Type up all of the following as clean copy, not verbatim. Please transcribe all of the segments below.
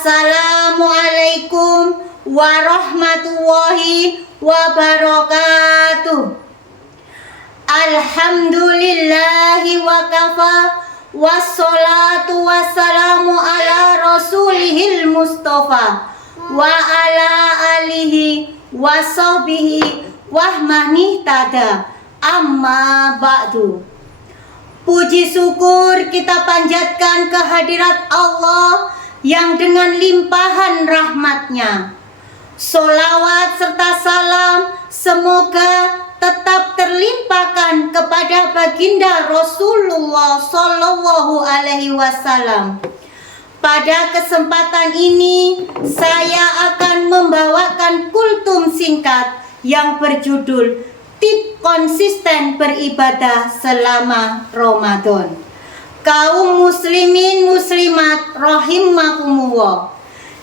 Assalamualaikum warahmatullahi wabarakatuh. Alhamdulillahi wa kafa, wassalatu wassalamu ala rasulihil mustafa wa ala alihi wa sahbihi wahmani tada, amma ba'du. Puji syukur kita panjatkan kehadirat Allah yang dengan limpahan rahmatnya. Sholawat serta salam semoga tetap terlimpahkan kepada baginda Rasulullah Sallallahu Alaihi Wasallam. Pada kesempatan ini saya akan membawakan kultum singkat yang berjudul Tip Konsisten Beribadah Selama Ramadan. Kaum muslimin muslimat rahimakumullah,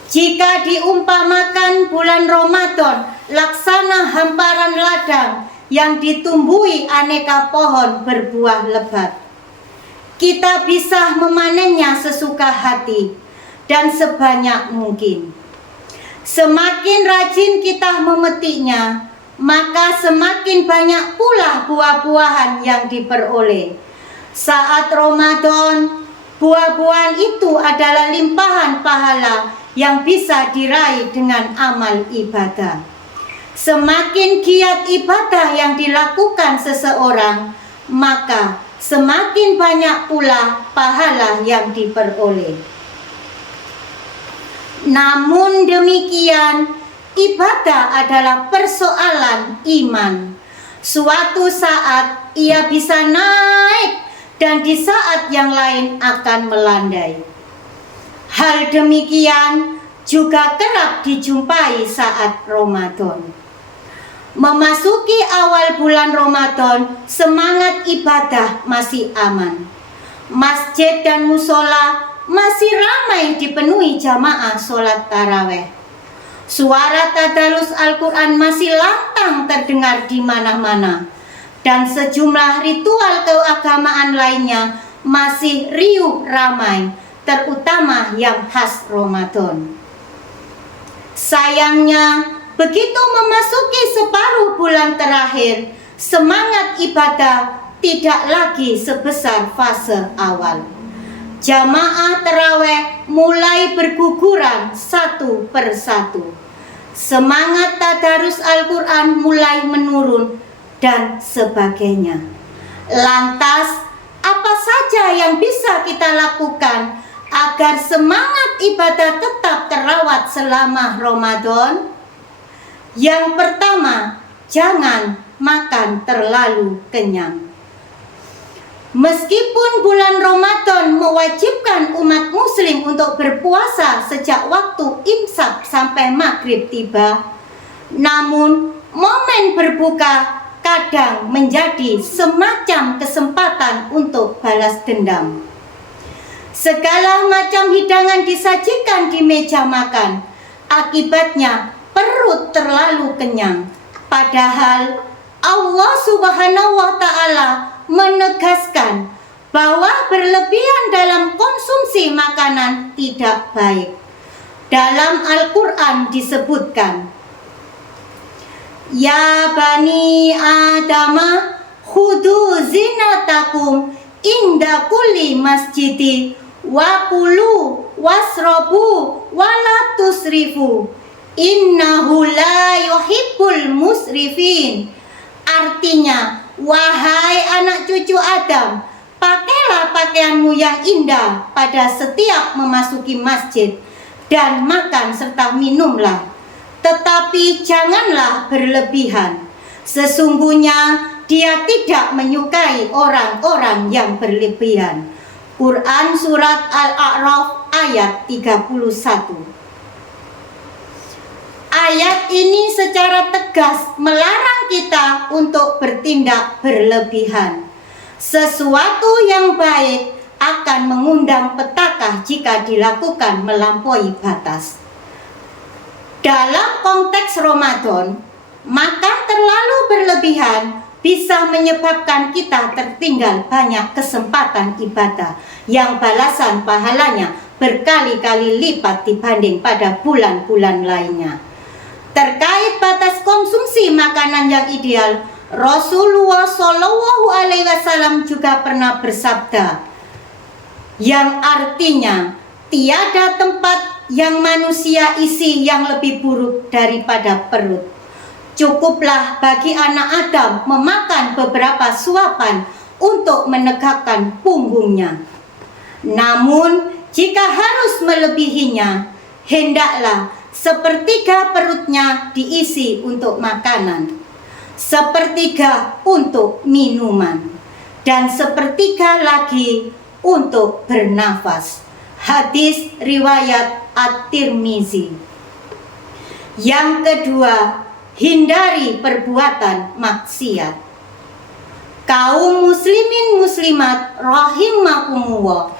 jika diumpamakan bulan Ramadan laksana hamparan ladang yang ditumbuhi aneka pohon berbuah lebat. Kita bisa memanennya sesuka hati dan sebanyak mungkin. Semakin rajin kita memetiknya, maka semakin banyak pula buah-buahan yang diperoleh. Saat Ramadan, buah-buahan itu adalah limpahan pahala yang bisa diraih dengan amal ibadah. Semakin giat ibadah yang dilakukan seseorang, maka semakin banyak pula pahala yang diperoleh. Namun demikian, ibadah adalah persoalan iman. Suatu saat ia bisa naik dan di saat yang lain akan melandai. Hal demikian juga kerap dijumpai saat Ramadan. Memasuki awal bulan Ramadan, semangat ibadah masih aman. Masjid dan musola masih ramai dipenuhi jamaah sholat taraweh. Suara tadarus Al-Quran masih lantang terdengar di mana-mana. Dan sejumlah ritual keagamaan lainnya masih riuh ramai, terutama yang khas Ramadan. Sayangnya, begitu memasuki separuh bulan terakhir, semangat ibadah tidak lagi sebesar fase awal. Jamaah taraweh mulai berguguran satu persatu. Semangat tadarus Al-Quran mulai menurun dan sebagainya. Lantas, apa saja yang bisa kita lakukan agar semangat ibadah tetap terawat selama Ramadan? Yang pertama, jangan makan terlalu kenyang. Meskipun bulan Ramadan mewajibkan umat muslim untuk berpuasa sejak waktu imsak sampai maghrib tiba, namun momen berbuka kadang menjadi semacam kesempatan untuk balas dendam. Segala macam hidangan disajikan di meja makan, akibatnya perut terlalu kenyang. Padahal Allah Subhanahu wa Ta'ala menegaskan bahwa berlebihan dalam konsumsi makanan tidak baik. Dalam Al-Quran disebutkan, Ya bani Adama khudu zinatakum inda kulli masjidi wa kulu wasrobu wa la tusrifu innahu la yuhibbul musrifin. Artinya, wahai anak cucu Adam, pakailah pakaianmu yang indah pada setiap memasuki masjid dan makan serta minumlah. Tetapi janganlah berlebihan. Sesungguhnya Dia tidak menyukai orang-orang yang berlebihan. Quran Surat Al-A'raf ayat 31. Ayat ini secara tegas melarang kita untuk bertindak berlebihan. Sesuatu yang baik akan mengundang petaka jika dilakukan melampaui batas. Dalam konteks Ramadan, makan terlalu berlebihan bisa menyebabkan kita tertinggal banyak kesempatan ibadah yang balasan pahalanya berkali-kali lipat dibanding pada bulan-bulan lainnya. Terkait batas konsumsi makanan yang ideal, Rasulullah Shallallahu Alaihi Wasallam juga pernah bersabda, yang artinya tiada tempat yang manusia isi yang lebih buruk daripada perut. Cukuplah bagi anak Adam memakan beberapa suapan untuk menegakkan punggungnya. Namun jika harus melebihinya, hendaklah sepertiga perutnya diisi untuk makanan, sepertiga untuk minuman, dan sepertiga lagi untuk bernafas. Hadis riwayat At-Tirmizi. Yang kedua, hindari perbuatan maksiat. Kaum muslimin muslimat rahimakumullah,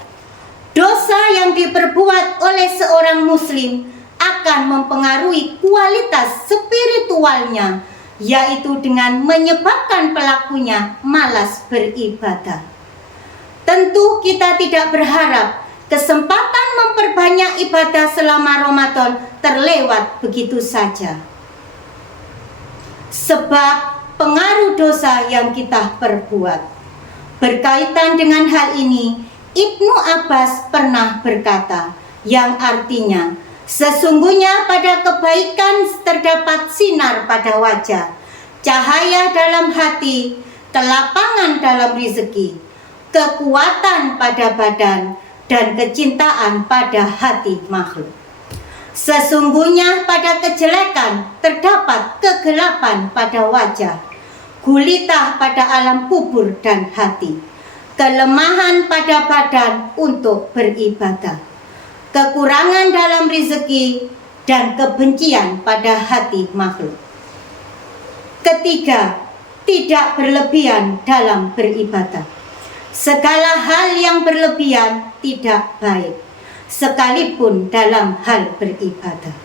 dosa yang diperbuat oleh seorang muslim akan mempengaruhi kualitas spiritualnya, yaitu dengan menyebabkan pelakunya malas beribadah. Tentu kita tidak berharap kesempatan memperbanyak ibadah selama Ramadan terlewat begitu saja. Sebab pengaruh dosa yang kita perbuat. Berkaitan dengan hal ini, Ibnu Abbas pernah berkata, yang artinya, sesungguhnya pada kebaikan terdapat sinar pada wajah, cahaya dalam hati, kelapangan dalam rezeki, kekuatan pada badan, dan kecintaan pada hati makhluk. Sesungguhnya pada kejelekan terdapat kegelapan pada wajah, gulita pada alam kubur dan hati, kelemahan pada badan untuk beribadah, kekurangan dalam rezeki, dan kebencian pada hati makhluk. Ketiga, tidak berlebihan dalam beribadah. Segala hal yang berlebihan tidak baik, sekalipun dalam hal beribadah.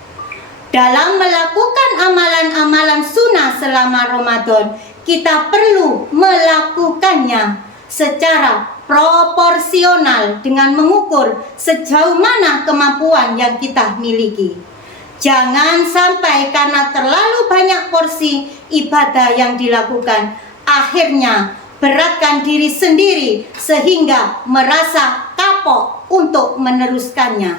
Dalam melakukan amalan-amalan sunnah selama Ramadan, kita perlu melakukannya secara proporsional dengan mengukur sejauh mana kemampuan yang kita miliki. Jangan sampai karena terlalu banyak porsi ibadah yang dilakukan, akhirnya beratkan diri sendiri sehingga merasa kapok untuk meneruskannya.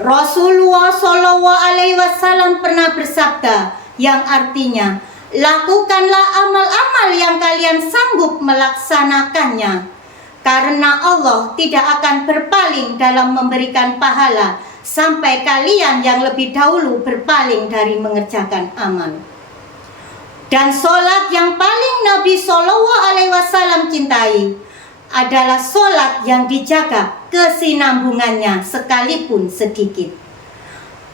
Rasulullah Shallallahu Alaihi Wasallam pernah bersabda, yang artinya, lakukanlah amal-amal yang kalian sanggup melaksanakannya, karena Allah tidak akan berpaling dalam memberikan pahala sampai kalian yang lebih dahulu berpaling dari mengerjakan amal. Dan sholat yang paling Nabi Shallallahu Alaihi Wasallam cintai adalah sholat yang dijaga kesinambungannya sekalipun sedikit.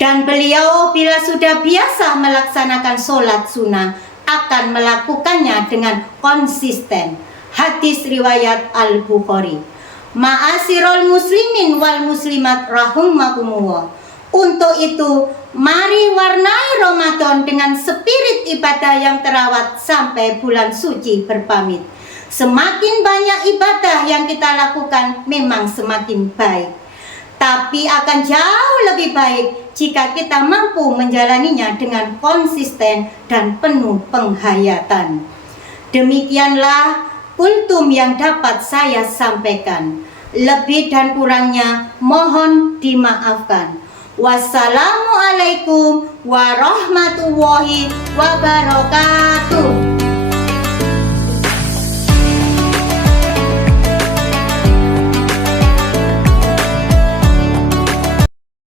Dan beliau bila sudah biasa melaksanakan sholat sunnah akan melakukannya dengan konsisten. Hadis riwayat Al-Bukhari. Ma'asirul muslimin wal muslimat rahimakumullah. Untuk itu, mari warnai Ramadan dengan spirit ibadah yang terawat sampai bulan suci berpamit. Semakin banyak ibadah yang kita lakukan memang semakin baik, tapi akan jauh lebih baik jika kita mampu menjalaninya dengan konsisten dan penuh penghayatan. Demikianlah kultum yang dapat saya sampaikan. Lebih dan kurangnya mohon dimaafkan. Wassalamualaikum warahmatullahi wabarakatuh.